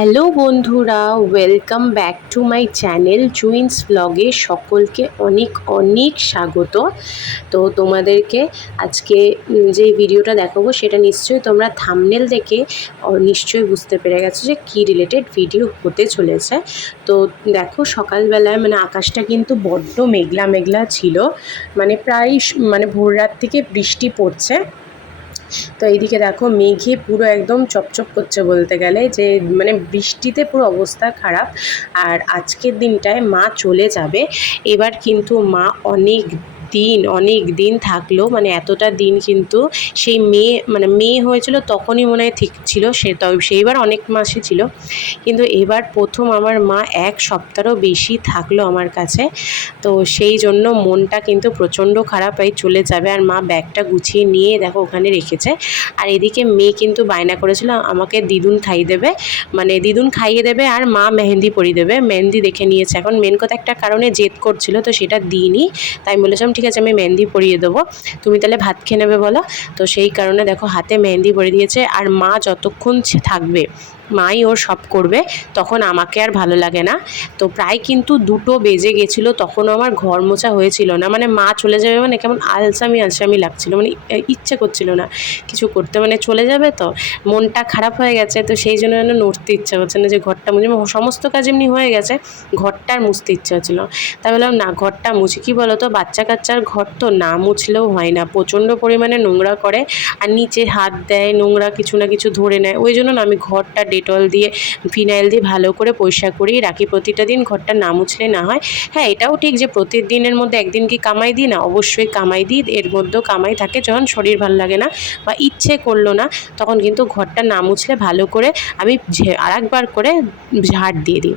Hello বন্ধুরা welcome back to my channel জুইন্স ব্লগে সকলকে অনেক অনেক স্বাগত। তো তোমাদেরকে আজকে যে ভিডিওটা দেখাবো সেটা নিশ্চয়ই তোমরা থামনেল দেখে নিশ্চয়ই বুঝতে পেরে গেছো যে কী রিলেটেড ভিডিও হতে চলেছে। তো দেখো সকালবেলায় মানে আকাশটা কিন্তু বড্ড মেঘলা মেঘলা ছিল। মানে প্রায় মানে ভোর রাত থেকে বৃষ্টি পড়ছে। তো এইদিকে দেখো মেঘে পুরো একদম চপচপ করছে বলতে গেলে যে মানে বৃষ্টিতে পুরো অবস্থা খারাপ। আর আজকের দিনটায় মা চলে যাবে। এবার কিন্তু মা অনেক দিন, অনেক দিন থাকল মানে এতটা দিন কিন্তু সেই মেয়ে মানে মেয়ে হয়েছিল তখনই মনে হয় ঠিক ছিল, সে তবে সেইবার অনেক মাসই ছিল। কিন্তু এবার প্রথম আমার মা এক সপ্তাহও বেশি থাকল আমার কাছে, তো সেই জন্য মনটা কিন্তু প্রচণ্ড খারাপ এই চলে যাবে। আর মা ব্যাগটা গুছিয়ে নিয়ে দেখো ওখানে রেখেছে। আর এদিকে মেয়ে কিন্তু বায়না করেছিল, আমাকে দিদুন খাইয়ে দেবে। মানে দিদুন খাইয়ে দেবে আর মা মেহেন্দি পরিয়ে দেবে। মেহেন্দি দেখে নিয়েছে। এখন মেন কথা একটা কারণে জেদ করছিল, তো সেটা দিইনি। তাই বলেছিলাম ঠিক আছে, আমি মেহেন্দি পরিয়ে দেবো। তুমি তাহলে ভাত খেয়ে নেবে বলো। তো সেই কারণে দেখো, হাতে মেহেন্দি পরে দিয়েছে। আর মা যতক্ষণ থাকবে মাই ও সব করবে, তখন আমাকে আর ভালো লাগে না। তো প্রায় কিন্তু দুটো বেজে গেছিল, তখনও আমার ঘর মোছা হয়েছিল না। মানে মা চলে যাবে মানে কেমন আলসামি আলসামি লাগছিল মানে ইচ্ছে করছিল না কিছু করতে। মানে চলে যাবে তো, মনটা খারাপ হয়ে গেছে, তো সেই জন্য যেন নড়তে ইচ্ছা করছে না যে ঘরটা মুছে সমস্ত কাজ এমনি হয়ে গেছে ঘরটা আর মুছতে ইচ্ছা হচ্ছিল। তাই বললাম, না, ঘরটা মুছি। কি বলো তো বাচ্চা কাচ্চার ঘর তো না মুছলেও হয় না, প্রচণ্ড পরিমাণে নোংরা করে, আর নিচে হাত দেয়, নোংরা কিছু না কিছু ধরে নেয়, ওই জন্য না আমি ঘরটা ডেটল দিয়ে, ফিনাইল দিয়ে ভালো করে পরিষ্কার করেই রাখি। প্রতিটা দিন ঘরটা না মুছলে না হয়। হ্যাঁ এটাও ঠিক যে প্রতিদিনের মধ্যে একদিন কি কামাই দিই? না, অবশ্যই কামাই দিই। এর মধ্যেও কামাই থাকে যখন শরীর ভালো লাগে না বা ইচ্ছে করল না, তখন কিন্তু ঘরটা না মুছলে ভালো করে আমি আর করে ঝাড় দিয়ে দিই।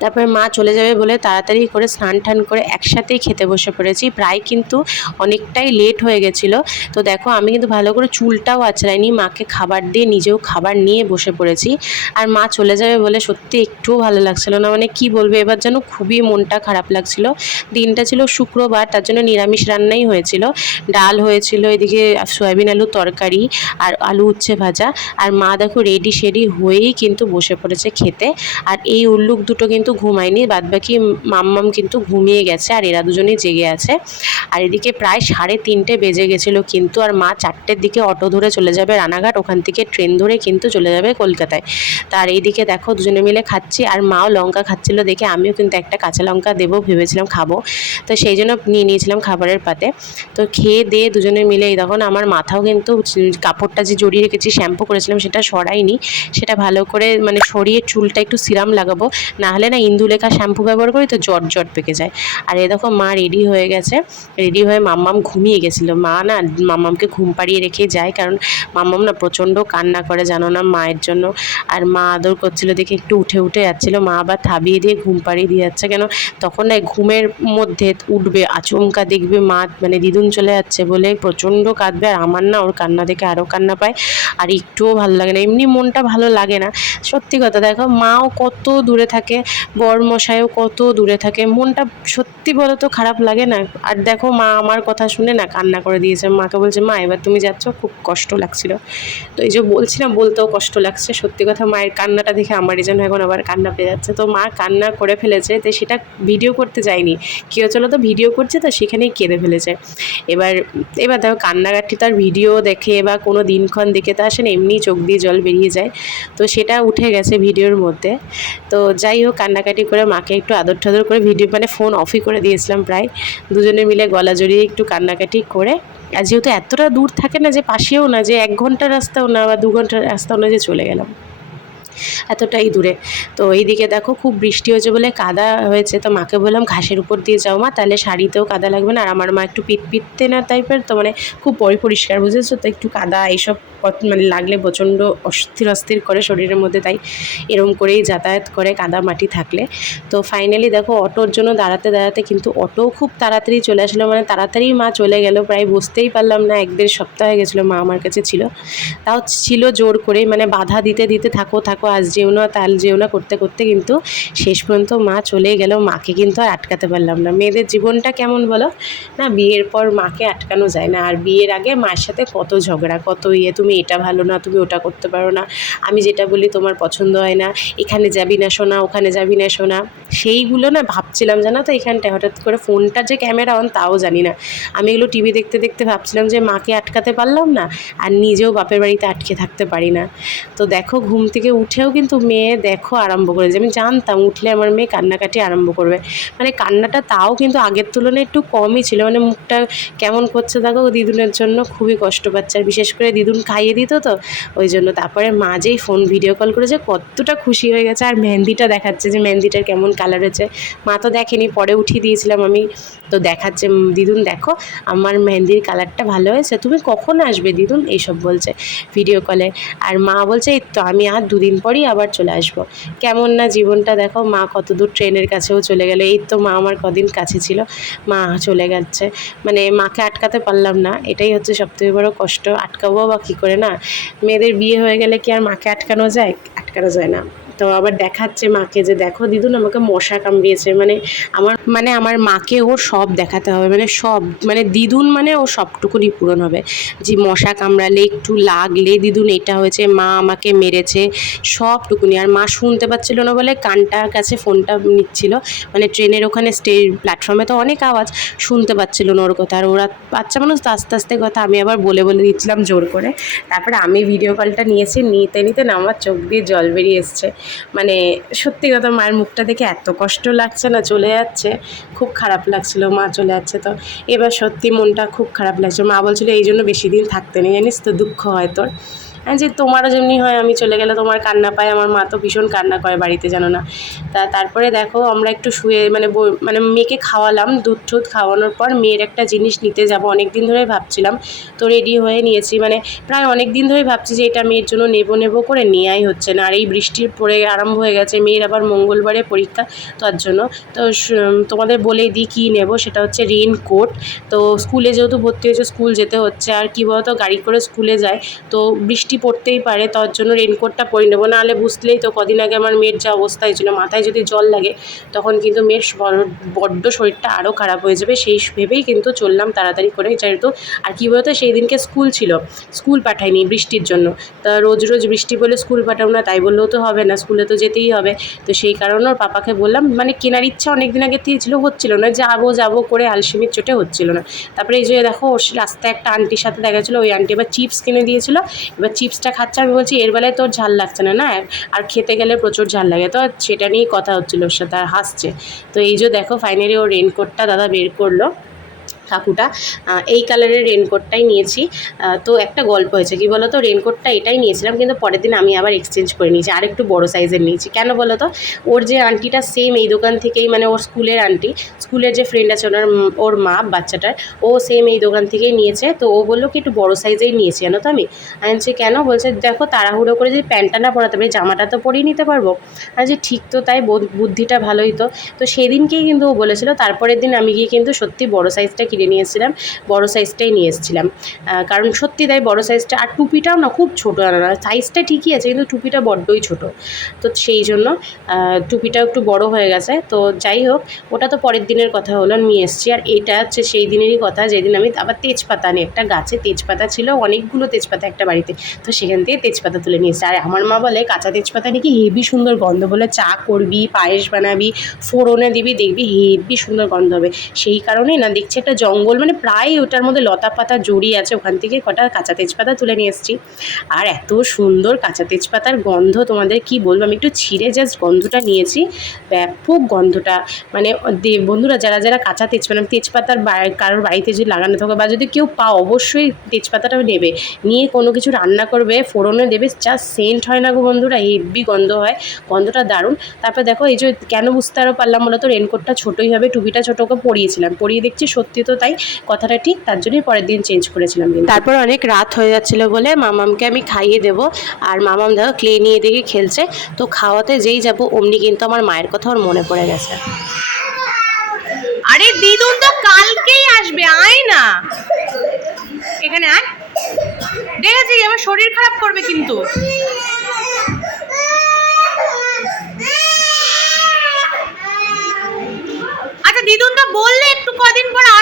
তারপরে মা চলে যাবে বলে তাড়াতাড়ি করে স্নান টান করে একসাথেই খেতে বসে পড়েছি। প্রায় কিন্তু অনেকটাই লেট হয়ে গেছিল। তো দেখো, আমি কিন্তু ভালো করে চুলটাও আঁচড়াইনি, মাকে খাবার দিয়ে নিজেও খাবার নিয়ে বসে পড়েছি। আর মা চলে যাবে বলে সত্যি একটুও ভালো লাগছিল না। মানে কি বলব, এবার যেন খুবই মনটা খারাপ লাগছিল। দিনটা ছিল শুক্রবার, তার জন্য নিরামিষ রান্নাই হয়েছিল। ডাল হয়েছিল, এদিকে সয়াবিন আলু তরকারি আর আলু উচ্ছে ভাজা। আর মা দেখো রেডি শেডি হয়েই কিন্তু বসে পড়েছে খেতে। আর এই উল্লুক দুটো কিন্তু ঘুমায়নি, বাদবাকি মাম্মাম কিন্তু ঘুমিয়ে গেছে আর এরা দুজনেই জেগে আছে। আর এদিকে প্রায় সাড়ে তিনটে বেজে গেছিল কিন্তু আর মা চারটের দিকে অটো ধরে চলে যাবে রানাঘাট, ওখান থেকে ট্রেন ধরে কিন্তু চলে যাবে কলকাতায়। তার এইদিকে দেখো দুজনে মিলে খাচ্ছি আর মাও লঙ্কা খাচ্ছিল দেখে আমিও কিন্তু একটা কাঁচা লঙ্কা দেবো ভেবেছিলাম খাব। তো সেই জন্য নিয়ে নিয়েছিলাম খাবারের পাতে। তো খেয়ে দিয়ে দুজনে মিলে এই তখন আমার মাথাও কিন্তু কাপড়টা যে জড়িয়ে রেখেছি, শ্যাম্পু করেছিলাম সেটা সরাইনি। সেটা ভালো করে মানে সরিয়ে চুলটা একটু সিরাম লাগাবো না হলে না ইন্দুলেখা শ্যাম্পু ব্যবহার করি তো জট জট পেকে যায়। আর এ দেখো মা রেডি হয়ে গেছে রেডি হয়ে মাম্মাম ঘুমিয়ে গেছিল। মা না মাম্মামকে ঘুম পাড়িয়ে রেখে যায় কারণ মাম্মাম না প্রচণ্ড কান্না করে জানো না মায়ের জন্য। আর মা আদর করছিল দেখে একটু উঠে উঠে যাচ্ছিল। মা আবার থাবিয়ে দিয়ে ঘুম পাড়িয়ে দিয়ে যাচ্ছে কেন? তখন না ঘুমের মধ্যে উঠবে, আচমকা দেখবে মা মানে দিদুন চলে যাচ্ছে বলে প্রচণ্ড কাঁদবে। আর আমার না ওর কান্না দেখে আরও কান্না পায়। আর একটুও ভালো লাগে না। এমনি মনটা ভালো লাগে না। সত্যি কথা দেখো, মাও কত দূরে থাকে বর মশাইও কত দূরে থাকে। মনটা সত্যি বলো তো খারাপ লাগে না? আর দেখো মা আমার কথা শুনে না কান্না করে দিয়েছে। মাকে বলছে, মা, এবার তুমি যাচ্ছ, খুব কষ্ট লাগছিল। তো এই যে বলছিলাম বলতেও কষ্ট লাগছে। সত্যি কথা, মায়ের কান্নাটা দেখে আমারই যেন এখন আবার কান্না পেয়ে যাচ্ছে। তো মা কান্না করে ফেলেছে, তো সেটা ভিডিও করতে যায়নি। কী হচ্ছিল তো ভিডিও করছে তো সেখানেই কেঁদে ফেলেছে। এবার এবার দেখো কান্নাকাটি তার ভিডিও দেখে বা কোনো দিনক্ষণ দেখে তো আসে না এমনি চোখ দিয়ে জল বেরিয়ে যায়। তো সেটা উঠে গেছে ভিডিওর মধ্যে। তো যাই হোক কান্নাকাটি করে মাকে একটু আদর ঠাদর করে ভিডিও মানে ফোন অফই করে দিয়েছিলাম প্রায়। দুজনে মিলে গলা জড়িয়ে একটু কান্নাকাটি করে। আর যেহেতু এতটা দূর থাকে না যে পাশেও না, যে এক ঘণ্টার রাস্তাও না বা দু ঘণ্টার রাস্তাও না যে চলে গেলাম। এতটাই দূরে। তো এইদিকে দেখো খুব বৃষ্টি হয়েছে বলে কাদা হয়েছে। তো মাকে বললাম, ঘাসের উপর দিয়ে যাও মা, তাহলে শাড়িতেও কাদা লাগবে না। আর আমার মা একটু পিট পিটতে না টাইপের তো মানে খুব পরি পরিষ্কার, বুঝেছ? তো একটু কাদা, এইসব মানে লাগলে প্রচণ্ড অস্থির অস্থির করে শরীরের মধ্যে, তাই এরম করেই যাতায়াত করে কাদা মাটি থাকলে। তো ফাইনালি দেখো অটোর জন্য দাঁড়াতে দাঁড়াতে কিন্তু অটোও খুব তাড়াতাড়ি চলে আসলো। মানে তাড়াতাড়ি মা চলে গেল, প্রায় বুঝতেই পারলাম না, এক দেড় সপ্তাহ হয়ে গেছিল মা আমার কাছে ছিল। তাও ছিল জোর করে মানে বাধা দিতে দিতে থাকো থাকো থাকো আজ যেও না, তাল যেও না করতে করতে কিন্তু শেষ পর্যন্ত মা চলে গেল। মাকে কিন্তু আর আটকাতে পারলাম না। মেয়েদের জীবনটা কেমন বলো? না, বিয়ের পর মাকে আটকানো যায় না। আর বিয়ের আগে মায়ের সাথে কত ঝগড়া, কত ইয়ে তুমি এটা ভালো না, তুমি ওটা করতে পারো না। আমি যেটা বলি, তোমার পছন্দ হয় না। এখানে যাবি না শোনা ওখানে যাবি না শোনা সেইগুলো না ভাবছিলাম, জানো তো এখানটায়। হঠাৎ করে ফোনটা যে ক্যামেরা অন, তাও জানি না। আমি এগুলো টিভি দেখতে দেখতে ভাবছিলাম যে মাকে আটকাতে পারলাম না, আর নিজেও বাপের বাড়িতে আটকে থাকতে পারি না। তো দেখো, ঘুম থেকে উঠেও কিন্তু মেয়ে দেখো আরম্ভ করেছে। আমি জানতাম উঠলে আমার মেয়ে কান্নাকাটি আরম্ভ করবে। মানে কান্নাটা তাও কিন্তু আগের তুলনায় একটু কমই ছিল। মানে মুখটা কেমন করছে দেখো দিদুনের জন্য খুবই কষ্ট পাচ্ছে। আর বিশেষ করে দিদুন খাইয়ে দিত তো, ওই জন্য। তারপরে মা যেই ফোন ভিডিও কল করেছে, কতটা খুশি হয়ে গেছে। আর মেহেন্দিটা দেখাচ্ছে যে মেহেন্দিটার কেমন কালার হয়েছে। মা তো দেখেনি, পরে উঠিয়ে দিয়েছিলাম আমি। তো দেখাচ্ছে দিদুন দেখো, আমার মেহেন্দির কালারটা ভালো হয়েছে। তুমি কখন আসবে দিদুন? এইসব বলছে ভিডিও কলে আর মা বলছে, এই তো আমি আর দুদিন পরই আবার চলে আসব। কেমন না জীবনটা দেখো, মা কতদূর ট্রেনের কাছেও চলে গেল। এই তো মা আমার কদিন কাছে ছিল, মা চলে গেছে। মানে মাকে আটকাতে পারলাম না, এটাই হচ্ছে সবথেকে বড় কষ্ট। আটকাবো বা কী করে না? মেয়েদের বিয়ে হয়ে গেলে কি আর মাকে আটকানো যায়? আটকানো যায় না। তো আবার দেখাচ্ছে মাকে যে দেখো, দিদুন আমাকে মশা কামড়িয়েছে। মানে আমার মানে আমার মাকে ও সব দেখাতে হবে মানে সব মানে দিদুন মানে ও সবটুকুনি পূরণ হবে। যে মশা কামড়ালে একটু লাগলে, দিদুন, এটা হয়েছে, মা আমাকে মেরেছে। সবটুকুনি। আর মা শুনতে পাচ্ছিল না বলে কানটার কাছে ফোনটা নিচ্ছিল। মানে ট্রেনের ওখানে স্টে, প্ল্যাটফর্মে তো অনেক আওয়াজ, শুনতে পাচ্ছিল না ওর কথা। আর ওরা, বাচ্চা মানুষ তো আস্তে আস্তে কথা, আমি আবার বলে বলে দিচ্ছিলাম জোর করে। তারপরে আমি ভিডিও কলটা নিয়েছি, নিতে নিতে না, আমার চোখ দিয়ে জল বেরিয়ে এসছে। মানে সত্যি কথা মায়ের মুখটা দেখে এত কষ্ট লাগছে না, চলে যাচ্ছে। খুব খারাপ লাগছিল, মা চলে যাচ্ছে তো। এবার সত্যি মনটা খুব খারাপ লাগছে। মা বলছিল, এই জন্য বেশি দিন থাকতে নেই জানিস তো, দুঃখ হয় তোর। যে তোমারও যেমনি হয়, আমি চলে গেলে তোমার কান্না পায়, আমার মা তো ভীষণ কান্না করে বাড়িতে জানো না। তা তারপরে দেখো, আমরা একটু শুয়ে মানে মানে মেয়েকে খাওয়ালাম, দুধ টুধ খাওয়ানোর পর মেয়ের একটা জিনিস নিতে যাব অনেক দিন ধরে ভাবছিলাম। তো রেডি হয়ে নিয়েছি মানে প্রায় অনেক দিন ধরেই ভাবছি যে এটা মেয়ের জন্য নেব নেব করে নেওয়াই হচ্ছে না। আর এই বৃষ্টির পরে আরম্ভ হয়ে গেছে, মেয়ের আবার মঙ্গলবারে পরীক্ষা তার জন্য। তো তোমাদের বলেই দিই কী নেব, সেটা হচ্ছে রেনকোট তো স্কুলে যেহেতু ভর্তি হয়েছে, স্কুল যেতে হচ্ছে, আর কী বলতো, গাড়ি করে স্কুলে যায়। তো বৃষ্টি পড়তেই পারে, তার জন্য রেনকোটটা পরে নেব। নাহলে বুঝলেই তো কদিন আগে আমার মেয়ের যা অবস্থা হয়েছিল, মাথায় যদি জল লাগে, তখন কিন্তু মেয়ের বড়- বড্ড শরীরটা আরও খারাপ হয়ে যাবে। সেই ভেবেই কিন্তু চললাম তাড়াতাড়ি করে, যেহেতু আর কী বলতো, সেই দিনকে স্কুল ছিল স্কুল পাঠায়নি বৃষ্টির জন্য। তা রোজ রোজ বৃষ্টি বলে স্কুল পাঠাবো না, তাই বললেও তো হবে না স্কুলে তো যেতেই হবে। তো সেই কারণে ওর পাপাকে বললাম মানে কেনার ইচ্ছা অনেক দিন আগে থেকে ছিল, হচ্ছিল না, যাব যাব করে আলসেমির চোটে হচ্ছিল না। তারপরে এই যে দেখো, ওর রাস্তায় একটা আন্টির সাথে দেখা গেছিল ওই আন্টি এবার চিপস কিনে দিয়েছিল, এবার চিপসটা খাচ্ছে, আমি বলছি, এর বেলায় তোর ঝাল লাগছে না না? আর খেতে গেলে প্রচুর ঝাল লাগে। তো সেটা নিয়েই কথা হচ্ছিল ওর সাথে, আর হাসছে। তো এই যে দেখো ফাইনালি ও রেনকোটটা দাদা বের করল। আহ, এই কালারের রেনকোটটাই নিয়েছি। তো একটা গল্প হয়েছে কি বলো তো রেনকোটটা এটাই নিয়েছিলাম কিন্তু পরের দিন আমি আবার এক্সচেঞ্জ করে নিয়েছি আর একটু বড়ো সাইজের নিয়েছি। কেন বলো তো ওর যে আন্টিটা সেম এই দোকান থেকেই মানে ওর স্কুলের আন্টি স্কুলের যে ফ্রেন্ড আছে ওনার ওর মা বাচ্চাটার ও সেম এই দোকান থেকেই নিয়েছে। তো ও বলল কি একটু বড়ো সাইজেই নিয়েছি জানো তো আমি? আমি কেন? বলছে দেখো তাড়াহুড়ো করে যদি প্যান্টটা না পরাতে পারি জামাটা তো পরিয়ে নিতে পারব। আর যে ঠিক তো তাই বুদ্ধিটা ভালোই তো। তো সেদিনকেই কিন্তু ও বলেছিল তারপরের দিন আমি গিয়ে কিন্তু সত্যি বড় সাইজটা কিনে নিয়ে এসেছিলাম বড় সাইজটাই নিয়ে এসেছিলাম কারণ সত্যি তাই বড় সাইজটা আর টুপিটাও না খুব ছোটো না সাইজটা ঠিকই আছে কিন্তু টুপিটা বড্ডই ছোটো। তো সেই জন্য টুপিটাও একটু বড় হয়ে গেছে। তো যাই হোক, ওটা তো পরের দিনের কথা হলো নিয়ে এসেছি। আর এটা হচ্ছে সেই দিনেরই কথা, যেদিন আমি আবার তেজপাতা নিয়ে, একটা গাছে তেজপাতা ছিল, অনেকগুলো তেজপাতা একটা বাড়িতে, তো সেখান থেকে তেজপাতা তুলে নিয়ে এসেছি। আর আমার মা বলে, কাঁচা তেজপাতা নাকি হেভি সুন্দর গন্ধ। বলে, চা করবি, পায়েস বানাবি, ফোড়নে দিবি, দেখবি হেভি সুন্দর গন্ধ হবে। সেই কারণেই না, দেখছি একটা জঙ্গল মানে প্রায় ওটার মধ্যে লতা পাতা জড়িয়ে আছে, ওখান থেকে কটা কাঁচা তেজপাতা তুলে নিয়ে এসেছি। আর এত সুন্দর কাঁচা তেজপাতার গন্ধ, তোমাদের কি বলব? আমি একটু ছিঁড়ে জাস্ট গন্ধটা নিয়েছি, ব্যাপক গন্ধটা। মানে বন্ধুরা, যারা যারা কাঁচা তেজপাতা তেজপাতার কারোর বাড়িতে যদি লাগানো থাকে বা যদি কেউ পাও, অবশ্যই তেজপাতাটা নেবে। নিয়ে কোনো কিছু রান্না করবে, ফোড়নে দেবে, যা সেন্ট হয় না গো বন্ধুরা, হেভি গন্ধ হয়। গন্ধটা দারুণ। তারপর দেখো, এই যে কেন বুঝতে আরও পারলাম বলো তো রেনকোটটা ছোটোই হবে, টুপিটা ছোটোকে পরিয়েছিলাম। পরিয়ে দেখছি সত্যি তো তো তাই কথাটা ঠিক তার জন্যই পরের দিন চেঞ্জ করেছিলাম তারপর অনেক রাত হয়ে যাচ্ছিল বলে মামামকে আমি খাইয়ে দেব। আর মামাম দেখো ক্লে নিয়ে দেখে খেলছে। তো খাওয়াতে যেই যাব অমনি কিন্তু আমার মায়ের কথা ওর মনে পড়ে গেছে। আরে দিদুন তো কালকেই আসবে আয় না। এখানে আয়। দেখেছি আমার শরীর খারাপ করবে কিন্তু। আচ্ছা দিদুন তো বল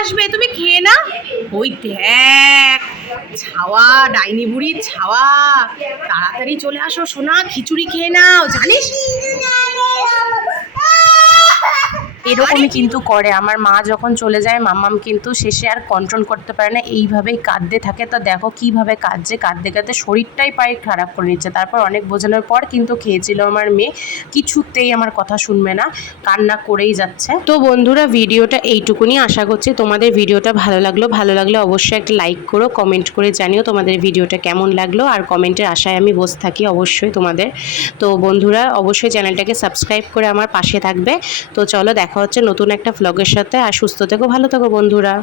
আসবে, তুমি খেয়ে না ওই দেখ, ছাওয়া, ডাইনি বুড়ির ছাওয়া। তাড়াতাড়ি চলে আসো, সোনা, খিচুড়ি খেয়ে নাও, জানিস? এরকমই কিন্তু করে। আমার মা যখন চলে যায় মাম্মাম কিন্তু শেষে আর কন্ট্রোল করতে পারে না। এইভাবেই কাঁদতে থাকে। তো দেখো কীভাবে কাঁদছে। কাঁদতে কাঁদতে শরীরটাই পায়ে খারাপ করে নিচ্ছে। তারপর অনেক বোঝানোর পর কিন্তু খেয়েছিল আমার মেয়ে। কিছুতেই আমার কথা শুনবে না। কান্না করেই যাচ্ছে। তো বন্ধুরা ভিডিওটা এইটুকুনি। আশা করছি তোমাদের ভিডিওটা ভালো লাগল। ভালো লাগলে অবশ্যই একটা লাইক করো কমেন্ট করে জানিও তোমাদের ভিডিওটা কেমন লাগল। আর কমেন্টের আশায় আমি বসে থাকি অবশ্যই তোমাদের। তো বন্ধুরা অবশ্যই চ্যানেলটাকে সাবস্ক্রাইব করে আমার পাশে থাকবে। তো চলো দেখা হচ্ছে নতুন একটা ফ্লগের সাথে। আর সুস্থ থেকো ভালো থেকো বন্ধুরা।